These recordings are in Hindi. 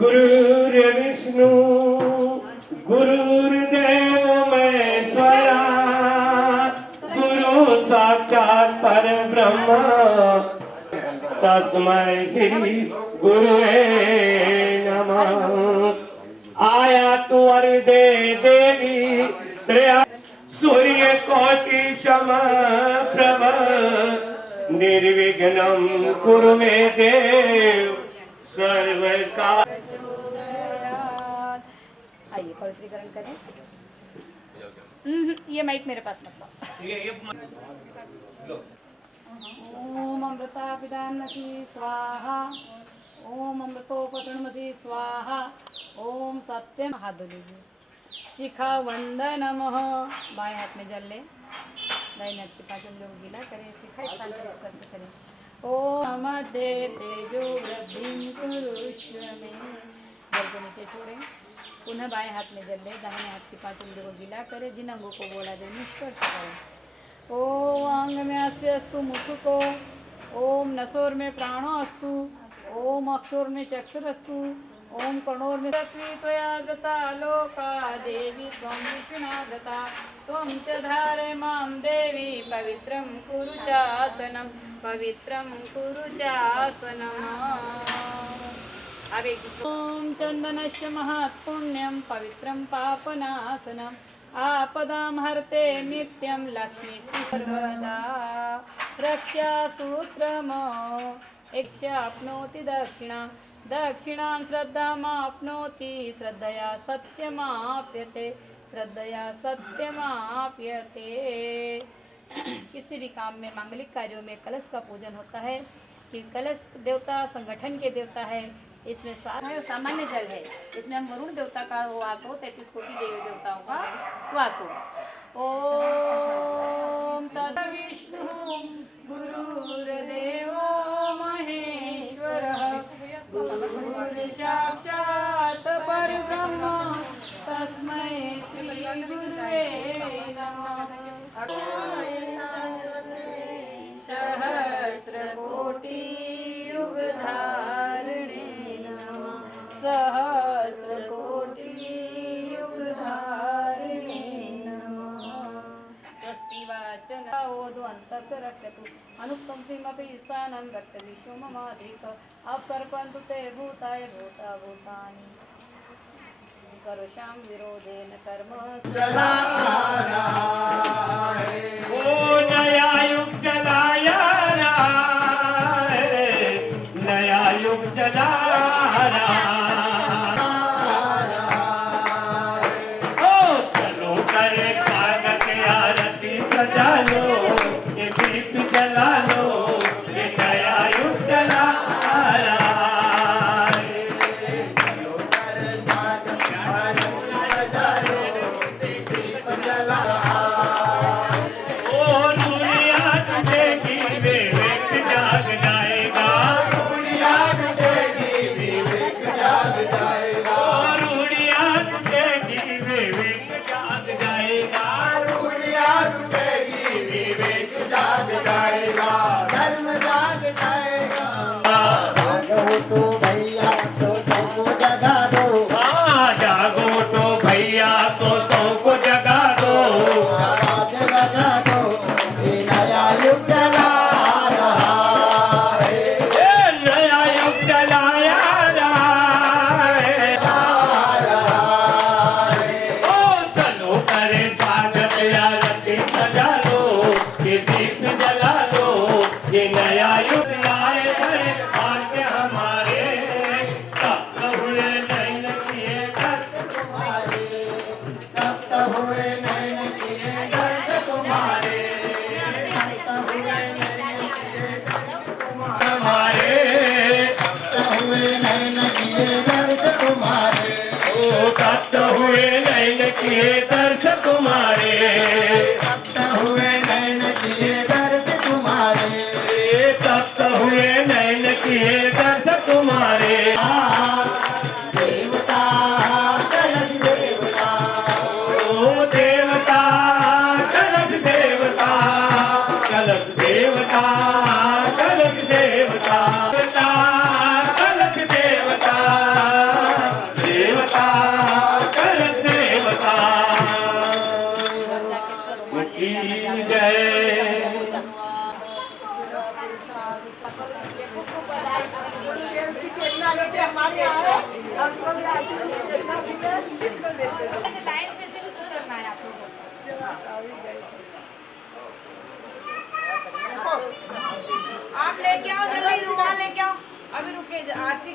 गुरुर्विष्णु गुरुर्देव महेश्वरा गुरु साक्षात् परब्रह्म तस्मै श्री गुरुवे नमः। आया तू वरदे देवी त्रया सूर्य कोटि समप्रभ निर्विघ्नं कुरु मे देव सर्वकाल। आइए पवित्रीकरण करें। ये माइक मेरे पास मत लो। ओम अमृतापिदान्मसि स्वाहा ओम अमृतोपतरणमसि स्वाहा ओम सत्यम। हाथ धो लीजिए। शिखा वंदनमः। बाएं हाथ में जल ले, दाहिने हाथ के पांच उंगलियों को गीला करें। शिखा स्थान पर स्पर्श करें। ओम मध्य तेजो वृद्धि कुरुष्व में। जल को नीचे छोड़ें। पुनः बाएं हाथ में जल ले, दाहिने हाथ की पांच उंगलियों को गीला करें। जिन अंगों को बोला दे निष्पर्श करें। ओम अंग में अस्य अस्तु मुख को। ओम नसोर में प्राणो अस्तु। ओम अक्षोर में चक्षुर अस्तु। ओम कर्णोर में त्वया गता लोका देवी त्वं विष्णुनागता त्वं च धारय मां देवी पवित्रं कुरु चासनं पवित्रं कुरु चासनम्। ओम चंदनस्य महत्पुण्यं पवित्रं पापनाशनम् आपदां हरते नित्यं लक्ष्मी सर्वदा रक्षा सूत्रम इच्छाप्नोति दक्षिणां दक्षिणां श्रद्धामाप्नोति श्रद्धया सत्यमाप्यते श्रद्धया सत्यमाप्यते। किसी भी काम में मांगलिक कार्यों में कलश का पूजन होता है कि कलश देवता संगठन के देवता है। इसमें सामान्य जल है। इसमें हम वरुण देवता का वास हो, 33 कोटि देवी देवताओं का वास हो। ओम तद्विष्णु गुरुर्देवो महेश्वरः गुरुर्साक्षात् परब्रह्म तस्मै श्री गुरुवे नमः। सहस्रकोटि युगधारिणे नमः सहस्रकोटि युगधारिणे नमः। स्वस्ति वाचन ओदो अंतस्य रक्षतु अनुपंक्तिमपि स्थानं रक्तविश्व ममाधिक अपसर्पन्तु ते भूताय भूता भूतानि करोषां विरोधेन कर्म चलाया ओ नया युग चलाया नया युग चला ओ चलो करे स्वागत आरती सजा लो ये दीप जला लो ये नया युग चला आप लेके आओ जल्दी रुमाल लेके आओ अभी रुके आरती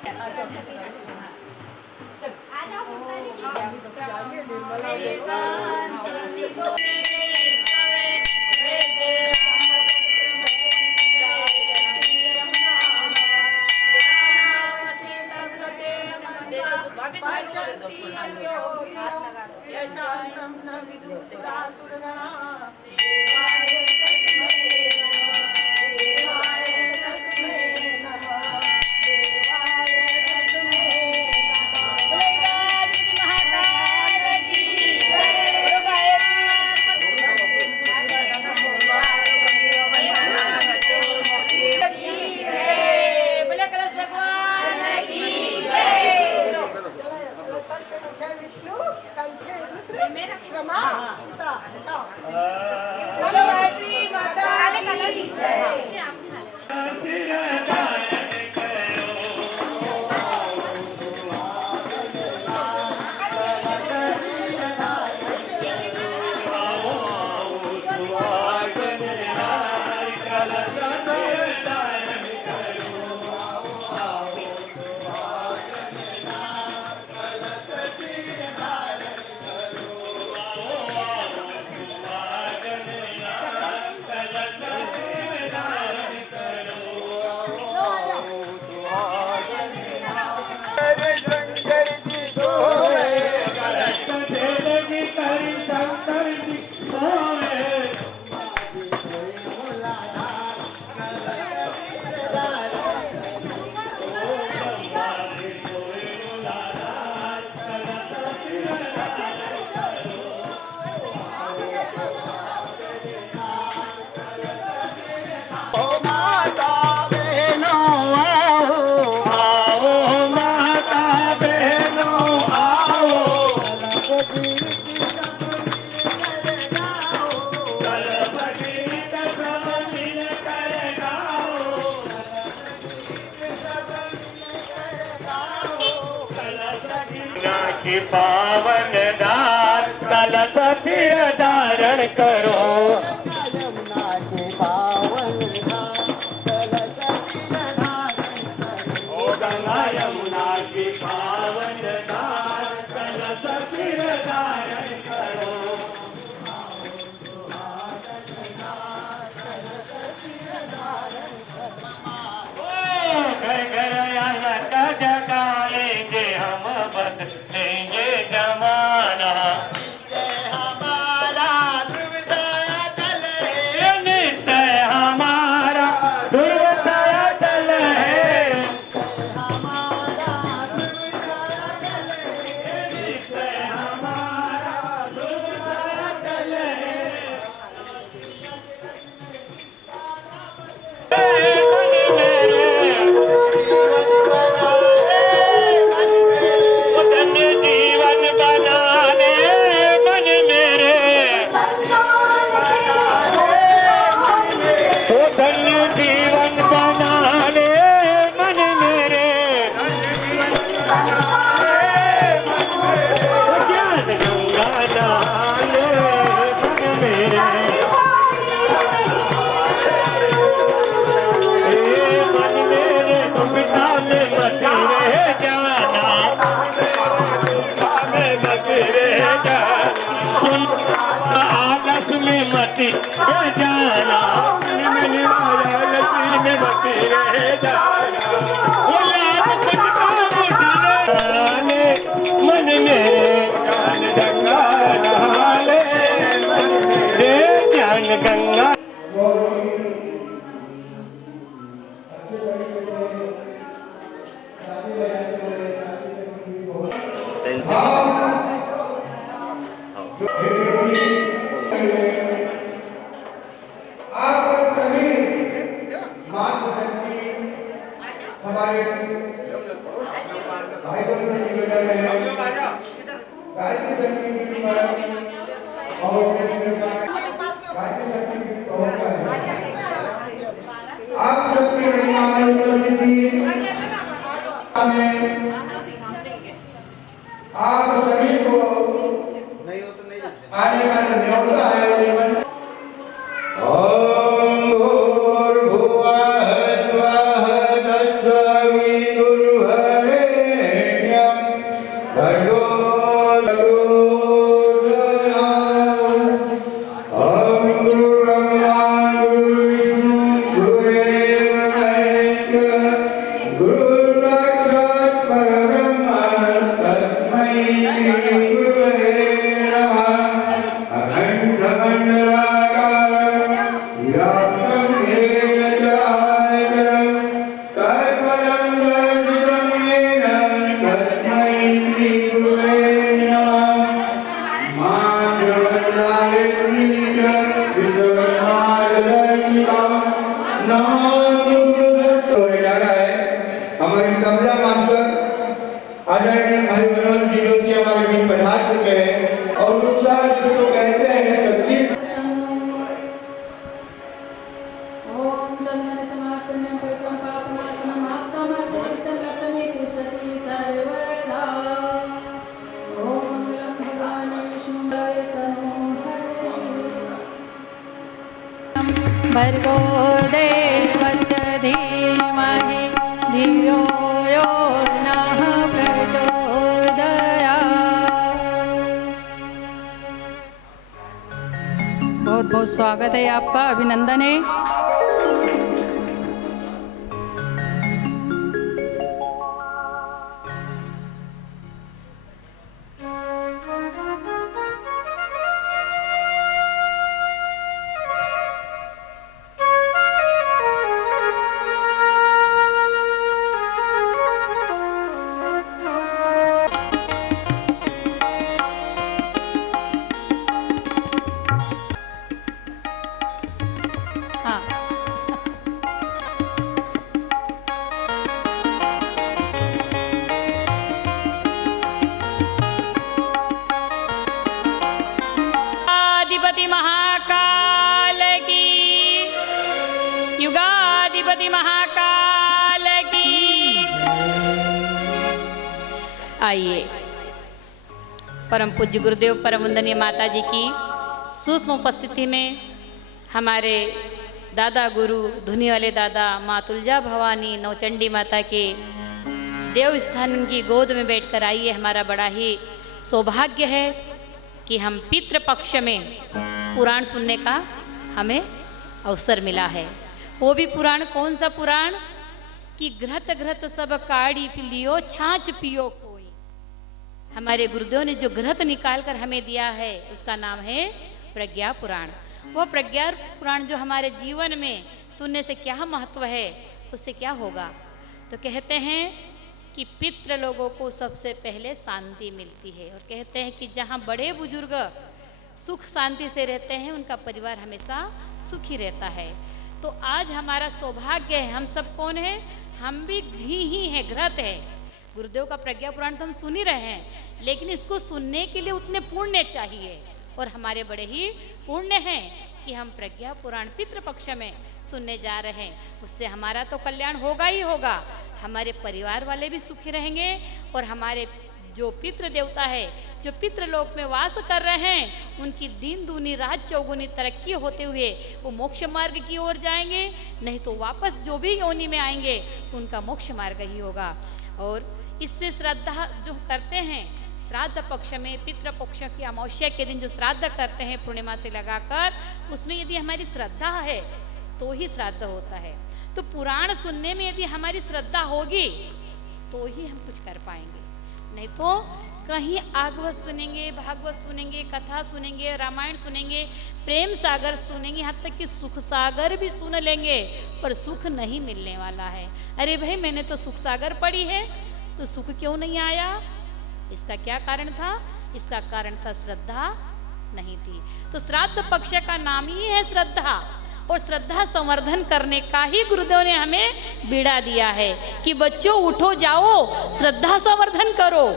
की पावन दार कलश फिर धारण करो ओ गंगा यमुना की पावन दार कलश फिर धारण करो ओ घर घर आया का जगाएंगे हम बदलेंगे जमाना निश्चय हमारा दुर्दशा टल है निश्चय हमारा दुर्दशा टल है आदरणीय भाई मनोज जी जो कि हमारे बीच पधार चुके हैं और उत्साह जिसको कहते हैं शक्ति। ओम चंदन समापन्नं पवित्रं पापनाशनम् आप्तमर्थितं लक्ष्मी तिष्ठति सर्वदा। ओम मंगलम भगवान विष्णुवाय तनो भर्गो देवस्य धीमहि धियो यो नः प्रचोदयात्। बहुत बहुत स्वागत है आपका, अभिनंदन है। हाँ युगाधिपति महाकाल की, युगाधिपति महाकाल की। आइए परम पूज्य गुरुदेव परम वंदनीय माता जी की सूक्ष्म उपस्थिति में हमारे दादा गुरु धुनी वाले दादा माँ तुलजा भवानी नौचंडी माता के देव स्थान उनकी गोद में बैठकर आइए। हमारा बड़ा ही सौभाग्य है कि हम पितृ पक्ष में पुराण सुनने का हमें अवसर मिला है। वो भी पुराण कौन सा पुराण कि घृत घृत सब काढ़ी पिलियो छाछ पियो कोई। हमारे गुरुदेव ने जो घृत निकाल कर हमें दिया है उसका नाम है प्रज्ञा पुराण। वो प्रज्ञा पुराण जो हमारे जीवन में सुनने से क्या महत्व है, उससे क्या होगा। तो कहते हैं कि पितृ लोगों को सबसे पहले शांति मिलती है और कहते हैं कि जहाँ बड़े बुजुर्ग सुख शांति से रहते हैं उनका परिवार हमेशा सुखी रहता है। तो आज हमारा सौभाग्य है, हम सब कौन है, हम भी घी ही हैं, घृत है। गुरुदेव का प्रज्ञा पुराण तो हम सुन ही रहे हैं, लेकिन इसको सुनने के लिए उतने पुण्य चाहिए और हमारे बड़े ही पुण्य हैं कि हम प्रज्ञा पुराण पितृ पक्ष में सुनने जा रहे हैं। उससे हमारा तो कल्याण होगा ही होगा, हमारे परिवार वाले भी सुखी रहेंगे और हमारे जो पितृ देवता है जो पितृलोक में वास कर रहे हैं उनकी दिन दूनी रात चौगुनी तरक्की होते हुए वो मोक्ष मार्ग की ओर जाएंगे, नहीं तो वापस जो भी योनि में आएंगे उनका मोक्ष मार्ग ही होगा। और इससे श्रद्धा जो करते हैं श्राद्ध पक्ष में पितृ पक्ष की अमावस्या के दिन जो श्राद्ध करते हैं पूर्णिमा से लगाकर, उसमें यदि हमारी श्रद्धा है तो ही श्राद्ध होता है। तो पुराण सुनने में यदि हमारी श्रद्धा होगी तो ही हम कुछ कर पाएंगे, नहीं तो कहीं आगवत सुनेंगे, भागवत सुनेंगे, कथा सुनेंगे, रामायण सुनेंगे, प्रेम सागर सुनेंगे, यहाँ तक कि सुख सागर भी सुन लेंगे पर सुख नहीं मिलने वाला है। अरे भाई मैंने तो सुख सागर पढ़ी है तो सुख क्यों नहीं आया, इसका क्या कारण था? इसका कारण था श्रद्धा नहीं थी। तो श्राद्ध पक्ष का नाम ही है श्रद्धा और श्रद्धा संवर्धन करने का ही गुरुदेव ने हमें बीड़ा दिया है कि बच्चों उठो जाओ श्रद्धा संवर्धन करो।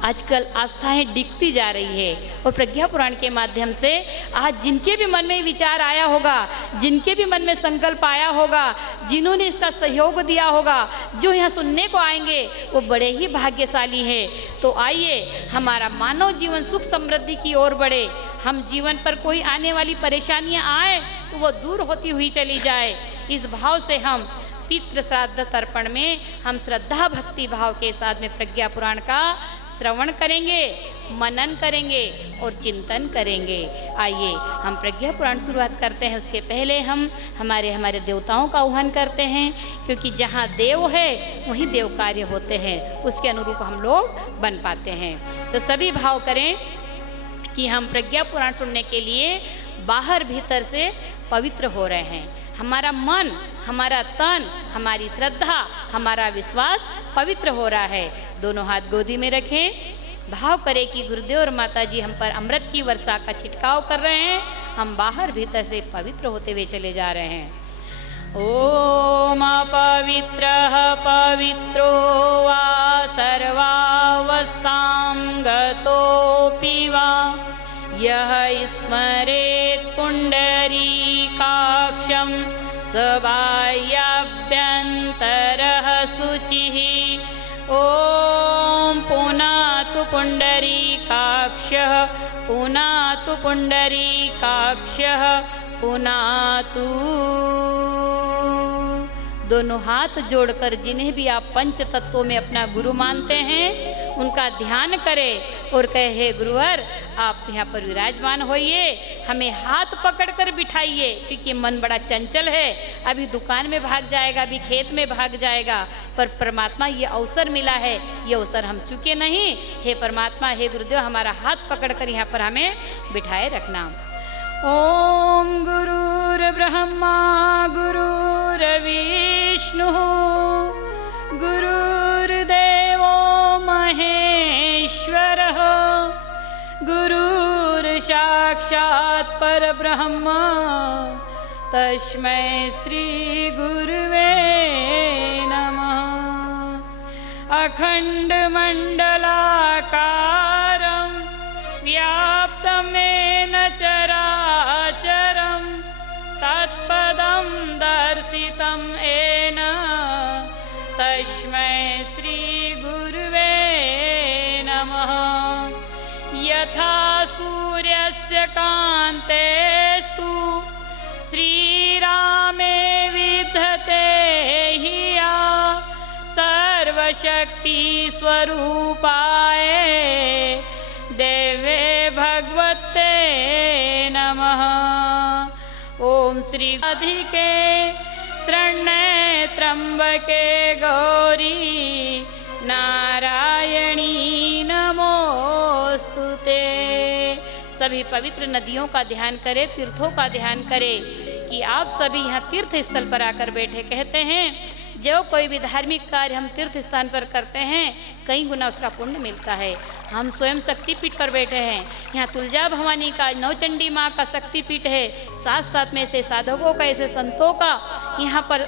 आजकल आस्थाएं डिगती जा रही है और प्रज्ञा पुराण के माध्यम से आज जिनके भी मन में विचार आया होगा, जिनके भी मन में संकल्प आया होगा, जिन्होंने इसका सहयोग दिया होगा, जो यहाँ सुनने को आएंगे वो बड़े ही भाग्यशाली हैं। तो आइए हमारा मानव जीवन सुख समृद्धि की ओर बढ़े, हम जीवन पर कोई आने वाली परेशानियाँ आए तो वो दूर होती हुई चली जाए। इस भाव से हम पितृ श्राद्ध तर्पण में हम श्रद्धा भक्ति भाव के साथ में प्रज्ञा पुराण का श्रवण करेंगे, मनन करेंगे और चिंतन करेंगे। आइए हम प्रज्ञा पुराण शुरुआत करते हैं। उसके पहले हम हमारे देवताओं का आह्वान करते हैं, क्योंकि जहाँ देव है वहीं देव कार्य होते हैं, उसके अनुरूप हम लोग बन पाते हैं। तो सभी भाव करें कि हम प्रज्ञा पुराण सुनने के लिए बाहर भीतर से पवित्र हो रहे हैं। हमारा मन, हमारा तन, हमारी श्रद्धा, हमारा विश्वास पवित्र हो रहा है। दोनों हाथ गोदी में रखें, भाव करें कि गुरुदेव और माता जी हम पर अमृत की वर्षा का छिटकाव कर रहे हैं। हम बाहर भीतर से पवित्र होते हुए चले जा रहे हैं। ओम पवित्रः पवित्रो वा सर्व सबाह्याभ्यन्तरः शुचिः ॐ पुनातु पुण्डरीकाक्षः पुनातु पुण्डरीकाक्षः पुनातु। दोनों हाथ जोड़कर जिन्हें भी आप पंच तत्वों में अपना गुरु मानते हैं उनका ध्यान करें और कहे हे गुरुवर आप यहाँ पर विराजमान होइए, हमें हाथ पकड़कर बिठाइए, क्योंकि मन बड़ा चंचल है, अभी दुकान में भाग जाएगा, अभी खेत में भाग जाएगा, पर परमात्मा ये अवसर मिला है, ये अवसर हम चुके नहीं। हे परमात्मा, हे गुरुदेव, हमारा हाथ पकड़कर यहाँ पर हमें बिठाए रखना। ओम गुरुर्ब्रह्मा गुरुर्विष्णु गुरुर्देवो महेश्वरः गुरुर्साक्षात् परब्रह्म तस्मै श्री गुरुवे नमः। अखण्डमण्डलाकारं व्याप्तमेन चराचरं तत्पदं दर्शितं येन तस्मै श्री गुरुवे नमः। यथा सूर्यस्य कान्तेस्तु श्रीरामे विद्यते हिया सर्वशक्तिस्वरूपाय देवे भगवते नमः। ओम श्री अधिके शरण्ये त्र्यंबके गौरी नारायणी नमोस्तुते। सभी पवित्र नदियों का ध्यान करें, तीर्थों का ध्यान करें कि आप सभी यहाँ तीर्थ स्थल पर आकर बैठे। कहते हैं जो कोई भी धार्मिक कार्य हम तीर्थ स्थान पर करते हैं कई गुना उसका पुण्य मिलता है। हम स्वयं शक्तिपीठ पर बैठे हैं, यहाँ तुलजा भवानी का, नवचंडी माँ का शक्तिपीठ है, साथ साथ में ऐसे साधकों का, ऐसे संतों का यहाँ पर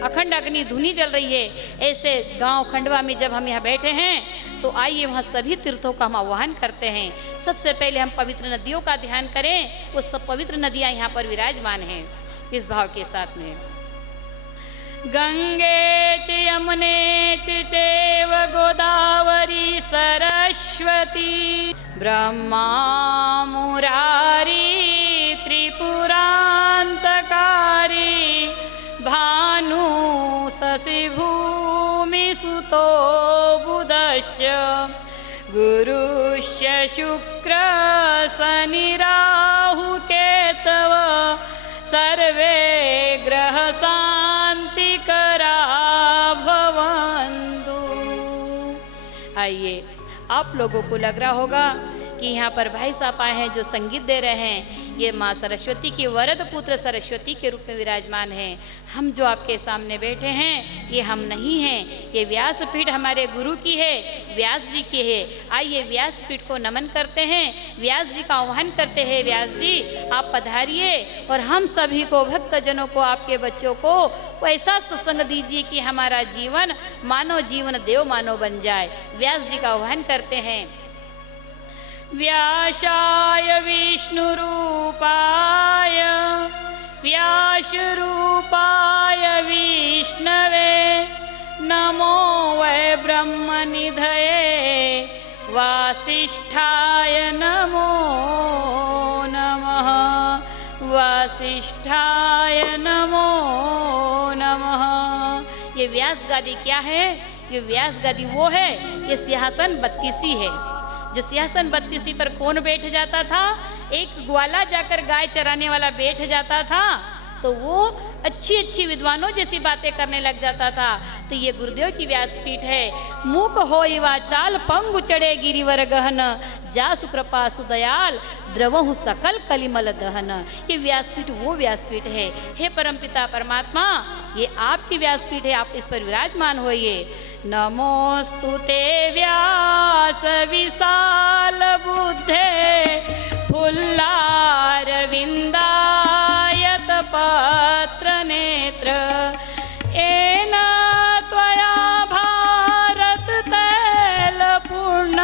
अखंड अग्नि धुनी जल रही है। ऐसे गांव खंडवा में जब हम यहाँ बैठे हैं तो आइए वहाँ सभी तीर्थों का हम आह्वान करते हैं। सबसे पहले हम पवित्र नदियों का ध्यान करें, वो सब पवित्र नदियाँ यहाँ पर विराजमान हैं इस भाव के साथ में। गंगे च यमुने चैव गोदावरी सरस्वती ब्रह्मा मुरारी त्रिपुरान्तकारी भानु शशि भूमि सुतो बुधश्च गुरुश्च शुक्र शनि राहु केतव सर्वे ग्रह शांतिकरा भवन्तु। आइए, आप लोगों को लग रहा होगा कि यहाँ पर भाई साहब आए हैं जो संगीत दे रहे हैं, ये माँ सरस्वती की वरद पुत्र सरस्वती के रूप में विराजमान हैं। हम जो आपके सामने बैठे हैं ये हम नहीं हैं, ये व्यासपीठ हमारे गुरु की है, व्यास जी की है। आइए व्यासपीठ को नमन करते हैं, व्यास जी का आह्वान करते हैं। व्यास जी आप पधारिए और हम सभी को, भक्तजनों को, आपके बच्चों को ऐसा सत्संग दीजिए कि हमारा जीवन मानव जीवन देव मानव बन जाए। व्यास जी का आह्वान करते हैं। व्यासाय विष्णुरूपाय व्यासरूपाय विष्णवे नमो वै ब्रह्मनिधये वासिष्ठाय नमो नमः वासिष्ठाय नमो नमः। ये व्यास गादी क्या है? ये व्यास गादी वो है, ये सिंहासन 32 है। जो सिंहासन 32 पर कौन बैठ जाता था? एक ग्वाला जाकर गाय चराने वाला बैठ जाता था तो वो अच्छी अच्छी विद्वानों जैसी बातें करने लग जाता था। तो ये गुरुदेव की व्यासपीठ है। मूक होई वाचाल पंगु चढ़े गिरिवर गहन जासु कृपा सुदयाल द्रवहु सकल कलिमल दहन। ये व्यासपीठ वो व्यासपीठ है। हे परमपिता परमात्मा, ये आपकी व्यासपीठ है, आप इस पर विराजमान होइए। नमोस्तुते व्यास विशाल बुद्धे फुल्लारविन्दायत पत्र नेत्र येन त्वया भारत तैल पूर्ण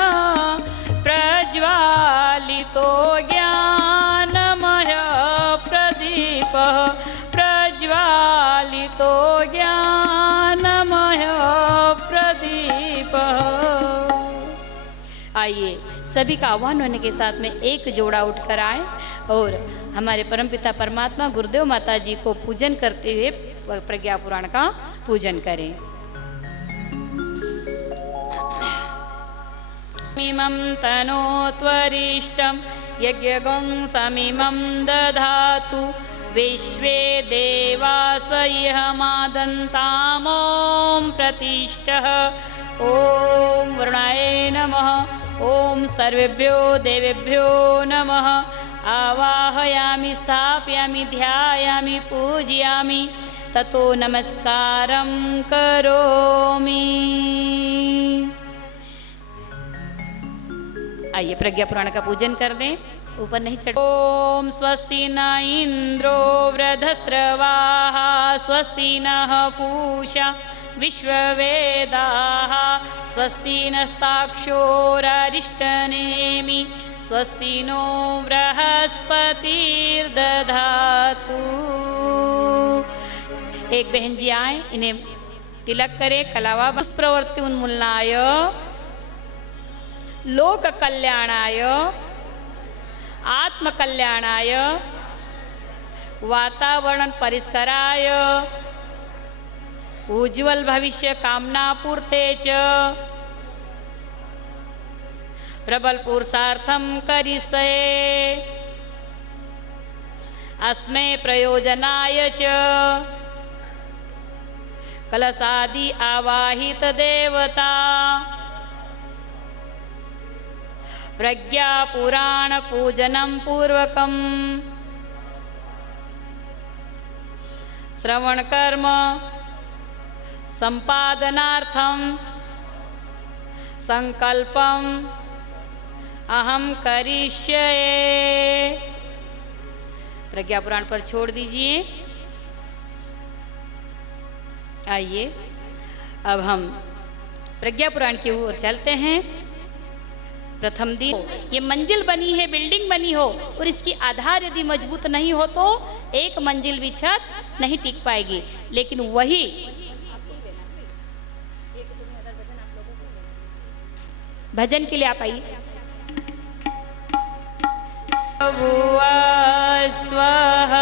प्रज्वालितो ज्ञानमय प्रदीप प्रज्वालितो आइए सभी का आह्वान होने के साथ में एक जोड़ा उठकर आए और हमारे परमपिता परमात्मा गुरुदेव माता जी को पूजन करते हुए प्रज्ञा पुराण का पूजन करें। मिमं तनोत्वरिष्टं यज्ञगं समिमं दधातु विश्वे देवास इह मादन्तामों प्रतिष्ठः। ॐ वरुणाय नमः। ॐ सर्वेभ्यो देवेभ्यो नमः। आवाहयामि स्थापयामि ध्यायामि पूजयामि ततो नमस्कारं करोमि। आइए प्रज्ञा पुराण का पूजन कर दें, ऊपर नहीं चढ़। ओम स्वस्ति न इंद्रो वृधस्रवाः स्वस्ति नः पूषा विश्ववेदाः स्वस्ति नस्ताक्षोररिष्टनेमि स्वस्ति नो बृहस्पतिर्दधातु। एक बहन जी आए, इन्हें तिलक करे। कलावा प्रवृत्ति उन्मूलनाय लोक कल्याणाय आत्म कल्याणाय वातावरण परिष्काराय उज्ज्वल भविष्य कामना पूर्ते च प्रबल पुरुषार्थम करिष्ये अस्मै प्रयोजनाय च कलशादि आवाहित देवता प्रज्ञा पुराण पूजनम पूर्वकम श्रवण कर्म संपादनार्थम संकल्पम अहम करिष्ये। प्रज्ञा पुराण पर छोड़ दीजिए। आइए अब हम प्रज्ञा पुराण की ओर चलते हैं। प्रथम दिन ये मंजिल बनी है, बिल्डिंग बनी हो और इसकी आधार यदि मजबूत नहीं हो तो एक मंजिल भी छत नहीं टिक पाएगी। लेकिन वही भजन के लिए आप आइए। स्वः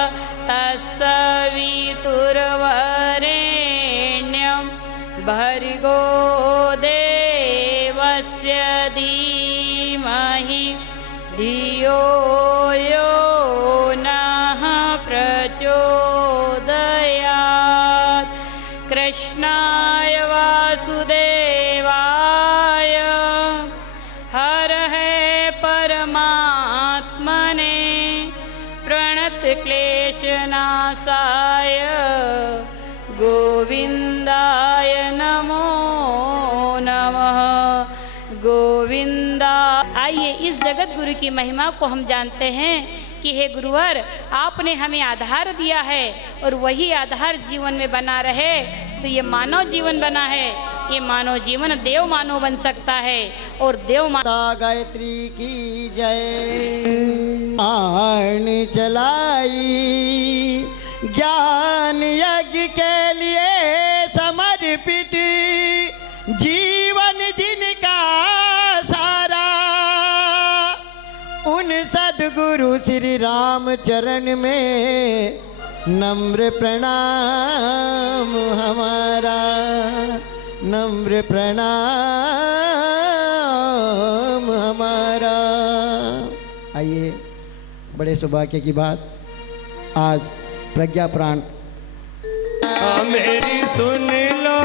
तत्सवितुर्वरेण्यं भर्गो देवस्य धीमहि धियो यो नः प्रचोदयात्। कृष्णाय वासुदेवाय हरहे परमात्मने प्रणत क्लेशनाशाय गोविंदाय नमो नमः गोविंदा। आइए इस जगत गुरु की महिमा को हम जानते हैं कि हे गुरुवर, आपने हमें आधार दिया है और वही आधार जीवन में बना रहे तो ये मानव जीवन बना है। ये मानव जीवन देव मानव बन सकता है और देव माता गायत्री की जय। आन चलाई ज्ञान यज्ञ के लिए समर्पित जीवन जिनका सारा उन सद्गुरु श्री राम चरण में नम्र प्रणाम हमारा, नम्र प्रणाम हमारा। आइए बड़े सौभाग्य की बात, आज प्रज्ञा पुराण मेरी सुन लो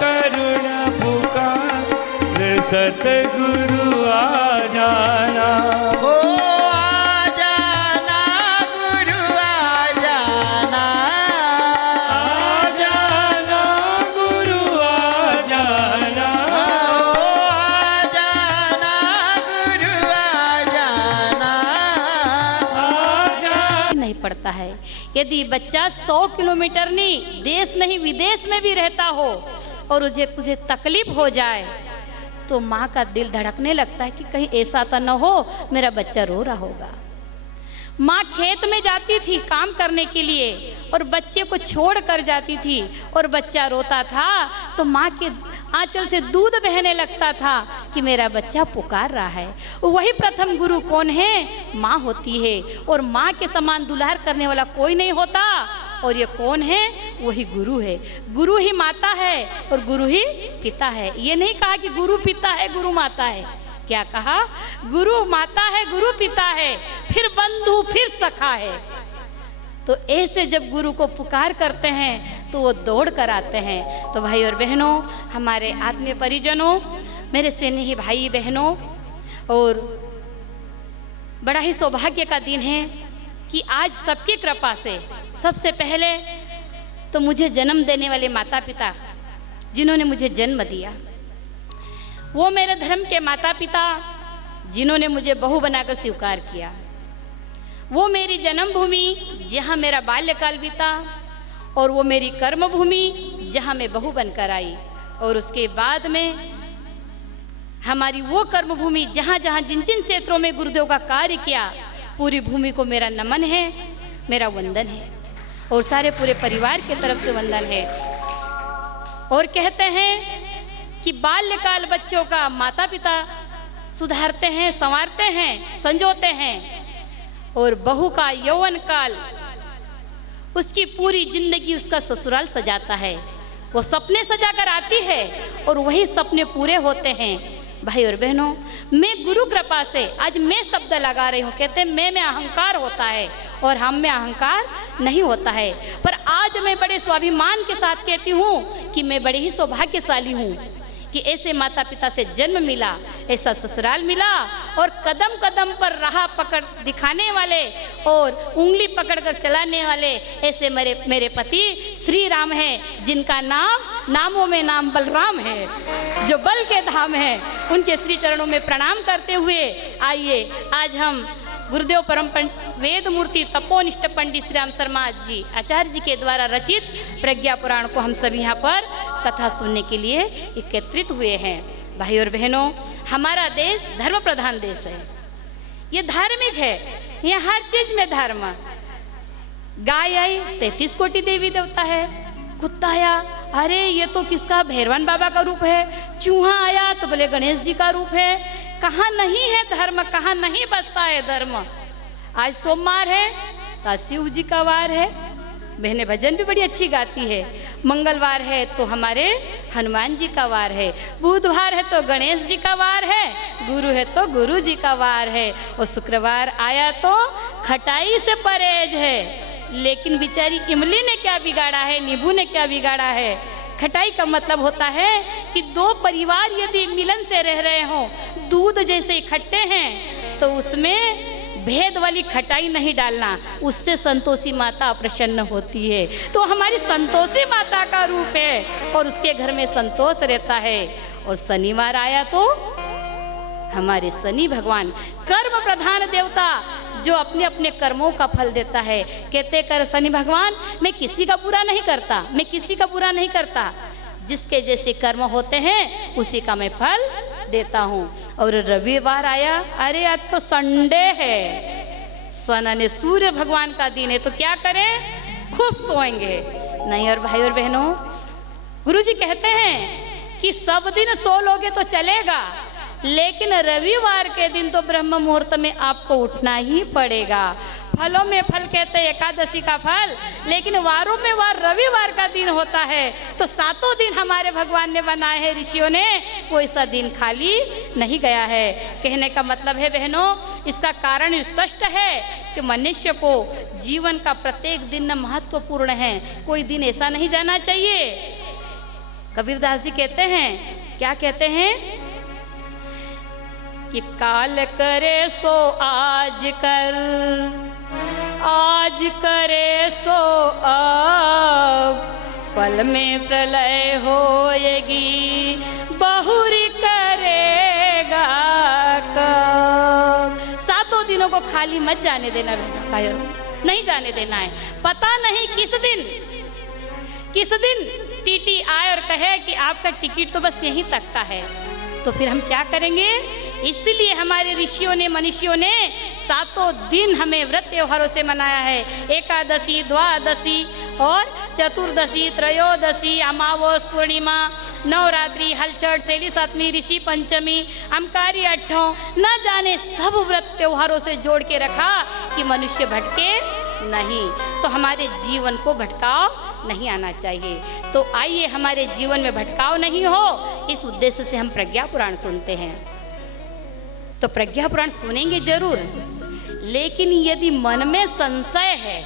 करुणा पुकार सतगुरु आ जाना। ओ आ जाना गुरु आ जाना, आ जाना गुरु आ जाना, ओ आ जाना गुरु आ जाना, आ जाना। नहीं पड़ता है। यदि बच्चा 100 किलोमीटर नहीं, देश नहीं विदेश में भी रहता हो और मुझे तकलीफ हो जाए तो माँ का दिल धड़कने लगता है कि कहीं ऐसा तो न हो मेरा बच्चा रो रहा होगा। माँ खेत में जाती थी काम करने के लिए और बच्चे को छोड़ कर जाती थी और बच्चा रोता था तो माँ के आंचल से दूध बहने लगता था कि मेरा बच्चा पुकार रहा है। वही प्रथम गुरु कौन है? माँ होती है। और माँ के समान दुलार करने वाला कोई नहीं होता। और ये कौन है? वही गुरु है। गुरु ही माता है और गुरु ही पिता है। ये नहीं कहा कि गुरु पिता है गुरु माता है, क्या कहा? गुरु माता है, गुरु पिता है, फिर बंधु, फिर सखा है। तो ऐसे जब गुरु को पुकार करते हैं तो वो दौड़ कर आते हैं। तो भाई और बहनों, हमारे आत्मीय परिजनों, मेरे स्नेही भाई बहनों, और बड़ा ही सौभाग्य का दिन है कि आज सबकी कृपा से सबसे पहले तो मुझे जन्म देने वाले माता पिता जिन्होंने मुझे जन्म दिया, वो मेरे धर्म के माता पिता जिन्होंने मुझे बहू बनाकर स्वीकार किया, वो मेरी जन्मभूमि जहाँ मेरा बाल्यकाल बीता, और वो मेरी कर्मभूमि जहाँ मैं बहू बनकर आई, और उसके बाद में हमारी वो कर्मभूमि जहाँ जहाँ जिन जिन क्षेत्रों में गुरुदेव का कार्य किया, पूरी भूमि को मेरा नमन है, मेरा वंदन है, और सारे पूरे परिवार की तरफ से वंदन है। और कहते हैं कि बाल्यकाल बच्चों का माता पिता सुधारते हैं, संवारते हैं, संजोते हैं, और बहू का यौवन काल उसकी पूरी जिंदगी उसका ससुराल सजाता है। वो सपने सजाकर आती है और वही सपने पूरे होते हैं। भाई और बहनों, मैं गुरु कृपा से आज मैं शब्द लगा रही हूँ। कहते हैं मैं में अहंकार होता है और हम में अहंकार नहीं होता है, पर आज मैं बड़े स्वाभिमान के साथ कहती हूँ कि मैं बड़े ही सौभाग्यशाली हूँ कि ऐसे माता पिता से जन्म मिला, ऐसा ससुराल मिला, और कदम कदम पर राह पकड़ दिखाने वाले और उंगली पकड़कर चलाने वाले ऐसे मेरे पति श्री राम हैं, जिनका नाम नामों में नाम बलराम है, जो बल के धाम है। उनके श्री चरणों में प्रणाम करते हुए आइए आज हम गुरुदेव परम वेद मूर्ति तपोनिष्ठ पंडित श्री राम शर्मा जी आचार्य जी के द्वारा रचित प्रज्ञा पुराण को हम सभी यहाँ पर कथा सुनने के लिए एकत्रित हुए हैं। भाई और बहनों, हमारा देश धर्म प्रधान देश है, ये धार्मिक है, यहाँ हर चीज में धर्म। गाय आई 33 कोटि देवी देवता है, कुत्ता आया अरे ये तो किसका भैरवन बाबा का रूप है, चूहा आया तो बोले गणेश जी का रूप है। कहाँ नहीं है धर्म, कहाँ नहीं बसता है धर्म। आज सोमवार है तो आज शिव जी का वार है, बहनें भजन भी बड़ी अच्छी गाती है। मंगलवार है तो हमारे हनुमान जी का वार है, बुधवार है तो गणेश जी का वार है, गुरु है तो गुरु जी का वार है, और शुक्रवार आया तो खटाई से परहेज है। लेकिन बेचारी इमली ने क्या बिगाड़ा है, नींबू ने क्या बिगाड़ा है। खटाई का मतलब होता है कि दो परिवार यदि मिलन से रह रहे हों, दूध जैसे इकट्ठे हैं, तो उसमें भेद वाली खटाई नहीं डालना, उससे संतोषी माता प्रसन्न होती है। तो हमारी संतोषी माता का रूप है और उसके घर में संतोष रहता है। और शनिवार आया तो हमारे शनि भगवान कर्म प्रधान देवता, जो अपने अपने कर्मों का फल देता है। कहते कर शनि भगवान मैं किसी का बुरा नहीं करता, मैं किसी का बुरा नहीं करता, जिसके जैसे कर्म होते हैं उसी का मैं फल देता हूँ। और रविवार आया, अरे आज तो संडे है, सन ने सूर्य भगवान का दिन है, तो क्या करें, खूब सोएंगे नहीं। और भाई और बहनों, गुरुजी कहते हैं कि सब दिन सो लोगे तो चलेगा, लेकिन रविवार के दिन तो ब्रह्म मुहूर्त में आपको उठना ही पड़ेगा। फलों में फल कहते हैं एकादशी का फल, लेकिन वारों में वार रविवार का दिन होता है। तो सातों दिन हमारे भगवान ने बनाए हैं, ऋषियों ने, कोई सा दिन खाली नहीं गया है। कहने का मतलब है बहनों, इसका कारण स्पष्ट है कि मनुष्य को जीवन का प्रत्येक दिन महत्वपूर्ण है, कोई दिन ऐसा नहीं जाना चाहिए। कबीरदास जी कहते हैं, क्या कहते हैं कि काल करे सो आज कर, आज करे सो अब, पल में प्रलय होएगी, बहुरी करेगा कब। सातों दिनों को खाली मत जाने देना भाई, नहीं जाने देना है। पता नहीं किस दिन टीटी आए और कहे कि आपका टिकट तो बस यहीं तक का है, तो फिर हम क्या करेंगे? इसलिए हमारे ऋषियों ने, मनीषियों ने 7 दिन हमें व्रत त्योहारों से मनाया है। एकादशी, द्वादशी और चतुर्दशी, त्रयोदशी, अमावस, पूर्णिमा, नवरात्रि, हलचट, सेली सातवीं, ऋषि पंचमी, अमकारी अट्ठों, न जाने सब व्रत त्योहारों से जोड़ के रखा कि मनुष्य भटके नहीं। तो हमारे जीवन को भटकाव नहीं आना चाहिए। तो आइए हमारे जीवन में भटकाव नहीं हो, इस उद्देश्य से हम प्रज्ञा पुराण सुनते हैं। तो प्रज्ञा पुराण सुनेंगे जरूर, लेकिन यदि मन में संशय है,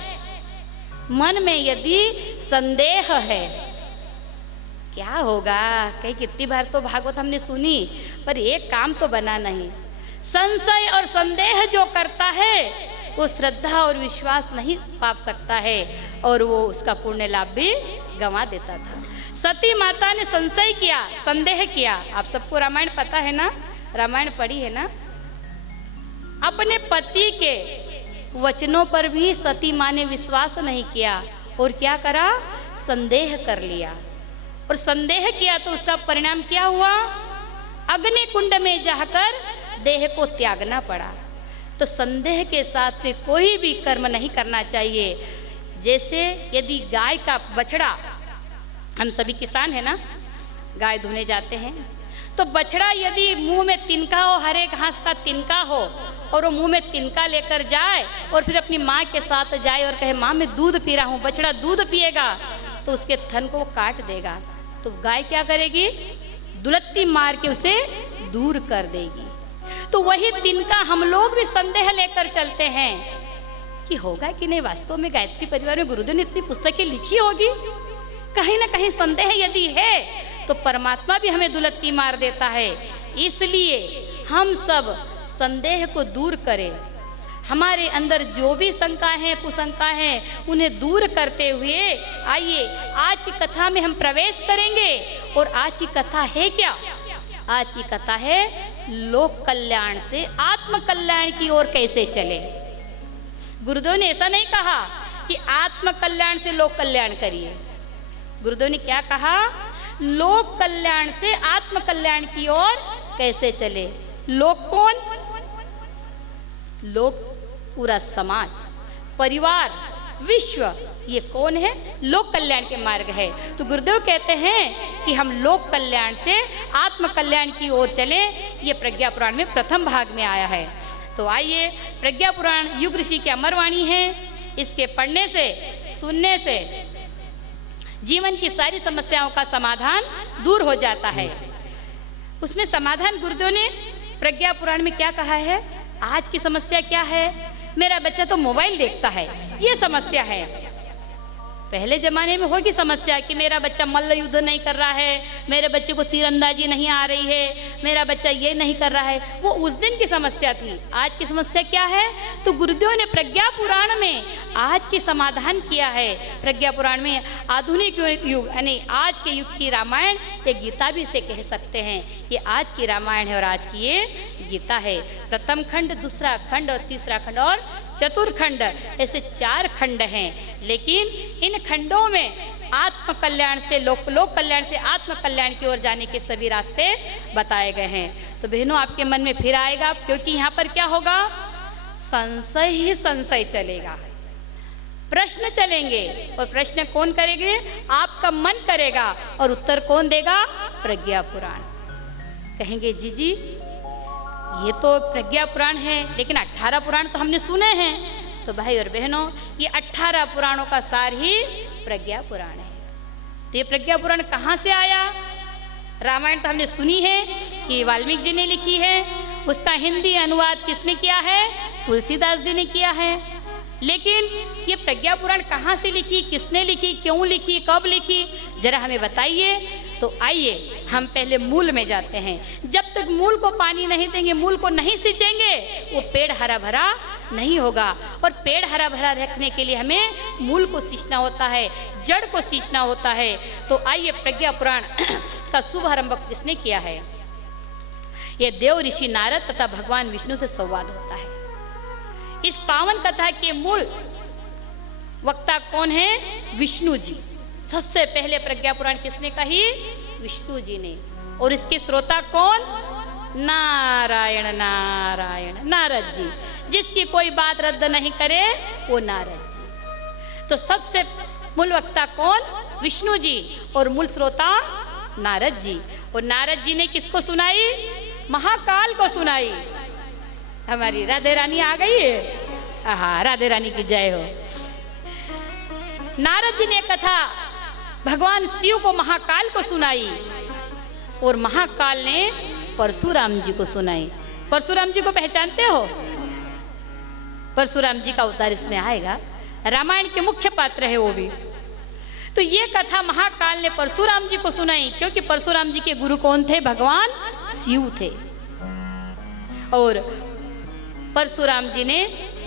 मन में यदि संदेह है, क्या होगा? कहीं कितनी बार तो भागवत हमने सुनी, पर एक काम तो बना नहीं। संशय और संदेह जो करता है वो श्रद्धा और विश्वास नहीं पा सकता है, और वो उसका पुण्य लाभ भी गंवा देता था। सती माता ने संशय किया, संदेह किया। आप सबको रामायण पता है ना? रामायण पढ़ी है ना? अपने पति के वचनों पर भी सती माँ ने विश्वास नहीं किया, और क्या करा? संदेह कर लिया। और संदेह किया तो उसका परिणाम क्या हुआ? अग्नि कुंड में जाकर देह को त्यागना पड़ा। तो संदेह के साथ में कोई भी कर्म नहीं करना चाहिए। जैसे यदि गाय का बछड़ा, हम सभी किसान हैं ना, गाय धोने जाते हैं, तो बछड़ा यदि मुंह में तिनका हो, हरे घास का तिनका हो, और वो मुंह में तिनका लेकर जाए और फिर अपनी माँ के साथ जाए और कहे माँ मैं दूध पी रहा हूँ, बछड़ा दूध पिएगा, तो उसके थन को काट देगा। तो गाय क्या करेगी? दुलत्ती मार के उसे दूर कर देगी। तो वही तिनका हम लोग भी संदेह लेकर चलते हैं कि होगा कि नहीं। वास्तव में गायत्री परिवार में गुरुदेव ने इतनी पुस्तकें लिखी होगी, कहीं ना कहीं संदेह यदि है तो परमात्मा भी हमें दुलत्ती मार देता है। इसलिए हम सब संदेह को दूर करें। हमारे अंदर जो भी शंका है, कुशंका है, उन्हें दूर करते हुए आइए आज की कथा में हम प्रवेश करेंगे। और आज की कथा है क्या? आज की कथा है लोक कल्याण से आत्म कल्याण की ओर कैसे चले। गुरुदेव ने ऐसा नहीं कहा कि आत्म कल्याण से लोक कल्याण करिए। गुरुदेव ने क्या कहा? लोक कल्याण से आत्म कल्याण की ओर कैसे चले। लोक कौन? लोक पूरा समाज, परिवार, विश्व, ये कौन है? लोक कल्याण के मार्ग है। तो गुरुदेव कहते हैं कि हम लोक कल्याण से आत्म कल्याण की ओर चले। ये प्रज्ञा पुराण में प्रथम भाग में आया है। तो आइए, प्रज्ञा पुराण युग ऋषि की अमरवाणी है। इसके पढ़ने से, सुनने से जीवन की सारी समस्याओं का समाधान दूर हो जाता है। उसमें समाधान गुरुदेव ने प्रज्ञा पुराण में क्या कहा है? आज की समस्या क्या है? मेरा बच्चा तो मोबाइल देखता है, ये समस्या है। पहले जमाने में होगी समस्या कि मेरा बच्चा मल्ल युद्ध नहीं कर रहा है, मेरे बच्चे को तीरंदाजी नहीं आ रही है, मेरा बच्चा ये नहीं कर रहा है। वो उस दिन की समस्या थी। आज की समस्या क्या है? तो गुरुदेव ने प्रज्ञा पुराण में आज की समाधान किया है। प्रज्ञा पुराण में आधुनिक युग यानी आज के युग की रामायण या गीता भी इसे कह सकते हैं। ये आज की रामायण है और आज की ये गीता है। प्रथम खंड, दूसरा खंड और तीसरा खंड और चतुर्खंड, ऐसे 4 खंड हैं। लेकिन इन खंडों में आत्म कल्याण से लोक कल्याण से आत्म कल्याण की ओर जाने के सभी रास्ते बताए गए हैं। तो बहनों, आपके मन में फिर आएगा, क्योंकि यहाँ पर क्या होगा? संशय ही संशय चलेगा, प्रश्न चलेंगे। और प्रश्न कौन करेंगे? आपका मन करेगा। और उत्तर कौन देगा? प्रज्ञा पुराण। कहेंगे जी जी ये तो प्रज्ञा पुराण है, लेकिन 18 पुराण तो हमने सुने हैं। तो भाई और बहनों, ये 18 पुराणों का सार ही प्रज्ञा पुराण है। तो ये प्रज्ञा पुराण कहाँ से आया? रामायण तो हमने सुनी है कि वाल्मीकि जी ने लिखी है। उसका हिंदी अनुवाद किसने किया है? तुलसीदास जी ने किया है। लेकिन ये प्रज्ञा पुराण कहाँ से लिखी, किसने लिखी, क्यों लिखी, कब लिखी, जरा हमें बताइए। तो आइए हम पहले मूल में जाते हैं। जब तक मूल को पानी नहीं देंगे, मूल को नहीं सींचेंगे, वो पेड़ हरा भरा नहीं होगा। और पेड़ हरा भरा रखने के लिए हमें मूल को सींचना होता है, जड़ को सींचना होता है। तो आइए, प्रज्ञा पुराण का शुभारंभ किसने किया है? ये देव ऋषि नारद तथा भगवान विष्णु से संवाद होता है। इस पावन कथा के मूल वक्ता कौन है? विष्णु जी। सबसे पहले प्रज्ञा पुराण किसने कही? विष्णु जी ने। और इसके श्रोता कौन? नारायण नारायण। नारद जी, जिसकी कोई बात रद्द नहीं करे वो नारद जी। तो सबसे मूल वक्ता कौन? विष्णु जी, और मूल श्रोता नारद जी। और नारद जी ने किसको सुनाई? महाकाल को सुनाई। हमारी राधे रानी आ गई है। हाँ, राधे रानी की जय हो। नारद जी ने कथा भगवान शिव को, महाकाल को सुनाई, और महाकाल ने परशुराम जी को सुनाई। परशुराम जी को पहचानते हो? परशुराम जी का अवतार इसमें आएगा, रामायण के मुख्य पात्र है वो भी। तो ये कथा महाकाल ने परशुराम जी को सुनाई, क्योंकि परशुराम जी के गुरु कौन थे? भगवान शिव थे। और परशुराम जी ने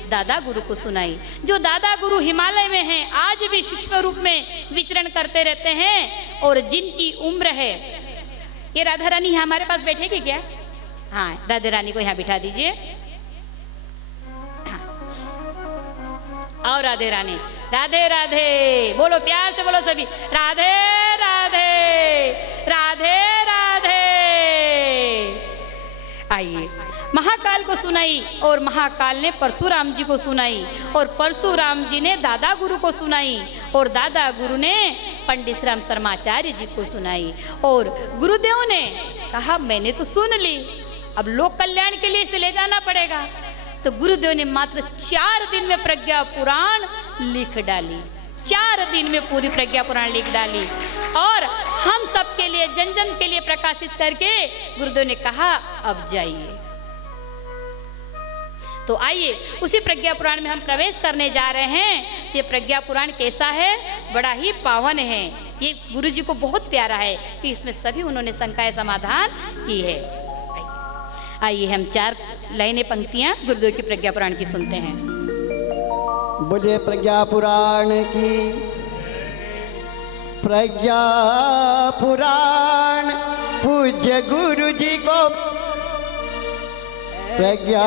दादा गुरु को सुनाई। जो दादा गुरु हिमालय में हैं, आज भी सूक्ष्म रूप में विचरण करते रहते हैं, और जिनकी उम्र है, ये राधा रानी हमारे पास बैठेगी क्या? हाँ, राधा रानी को यहाँ बिठा दीजिए। हाँ। और राधे रानी, राधे राधे बोलो, प्यार से बोलो सभी, राधे राधे राधे राधे। आइए, महाकाल को सुनाई, और महाकाल ने परशुराम जी को सुनाई, और परशुराम जी ने दादा गुरु को सुनाई, और दादा गुरु ने पंडित राम शर्माचार्य जी को सुनाई। और गुरुदेव ने कहा मैंने तो सुन ली, अब लोक कल्याण के लिए इसे ले जाना पड़ेगा। तो गुरुदेव ने मात्र 4 दिन में प्रज्ञा पुराण लिख डाली। 4 दिन में पूरी प्रज्ञा पुराण लिख डाली, और हम सबके लिए, जन जन के लिए प्रकाशित करके गुरुदेव ने कहा अब जाइए। तो आइए, उसी प्रज्ञा पुराण में हम प्रवेश करने जा रहे हैं। ये प्रज्ञा पुराण कैसा है? बड़ा ही पावन है। ये गुरु जी को बहुत प्यारा है कि इसमें सभी उन्होंने शंकाएं समाधान की है। आइए हम 4 लाइनें, पंक्तियां गुरुदेव की प्रज्ञा पुराण की सुनते हैं। बोले प्रज्ञा पुराण की। प्रज्ञा पुराण पूज्य गुरु जी को। प्रज्ञा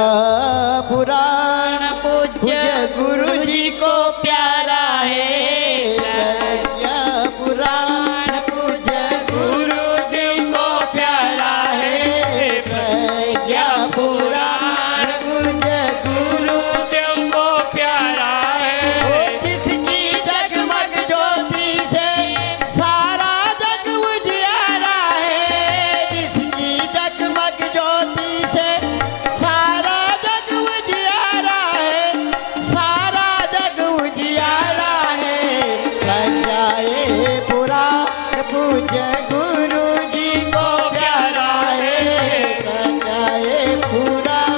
पुराण पूज्य गुरु जी को प्यारा है। प्रज्ञा पुराण पूज्य गुरु जी को प्यारा है। प्रज्ञा पुराण पूज्य गुरु जी को प्यारा है। जिसकी जगमग ज्योति से सारा जग उजियारा है। जिसकी जगमग ज्योति से सारा जग उजियारा है। सारा जग उजियारा है। प्रज्ञाए पुराण पूज्य गुरु जी को प्यारा है। प्रज्ञाए पुराण।